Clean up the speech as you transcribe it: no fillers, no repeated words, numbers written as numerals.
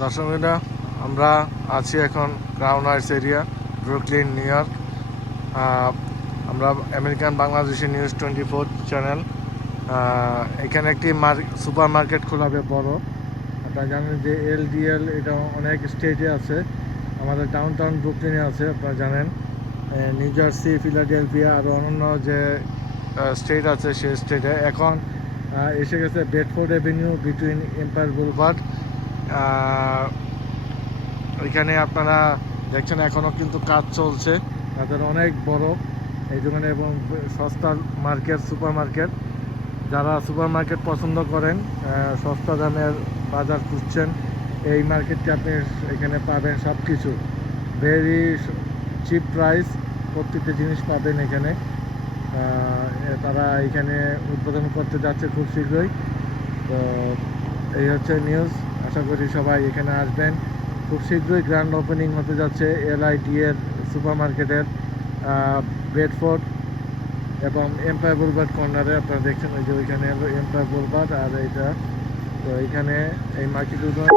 দর্শকরা, আমরা আছি এখন crown Heights area, Brooklyn, new York. আমরা আমেরিকান বাংলাদেশি নিউজ 24 চ্যানেল। এখানে একটি সুপার মার্কেট খোলাবে বড়। আপনারা জানেন যে এলডিএল এটা অনেক স্টেটে আছে, আমাদের ডাউনটাউন ব্রুকলিনে আছে। আপনারা জানেন নিউ জার্সি, ফিলাডেলফিয়া আরও অন্যান্য যে স্টেট আছে সেই স্টেটে এখন এসে গেছে বেডফোর্ড অ্যাভিনিউ বিটুইন এম্পায়ার বুলভার্ড। এখানে আপনারা দেখছেন এখনও কিন্তু কাজ চলছে, তাদের অনেক বড় এই দোকানে এবং সস্তার মার্কেট, সুপার মার্কেট। যারা সুপার মার্কেট পছন্দ করেন, সস্তা দামের বাজার খুঁজছেন, এই মার্কেটটি আপনি এখানে পাবেন সব কিছু ভেরি চিপ প্রাইস, প্রত্যেকটা জিনিস পাবেন এখানে। তারা এখানে উদ্বোধন করতে যাচ্ছে খুব শীঘ্রই। তো এই হচ্ছে নিউজ, আশা করি সবাই এখানে আসবেন। খুব শীঘ্রই গ্র্যান্ড ওপেনিং হতে যাচ্ছে এলআইডি এর সুপার মার্কেটের বেডফোর্ড এবং এম্পায়ার বুলভার্ড কর্নারে। আপনারা দেখছেন ওই যে ওইখানে হলো এম্পায়ার বুলভার্ড আর এইটা। তো এইখানে এই মার্কেট ধন্যবাদ।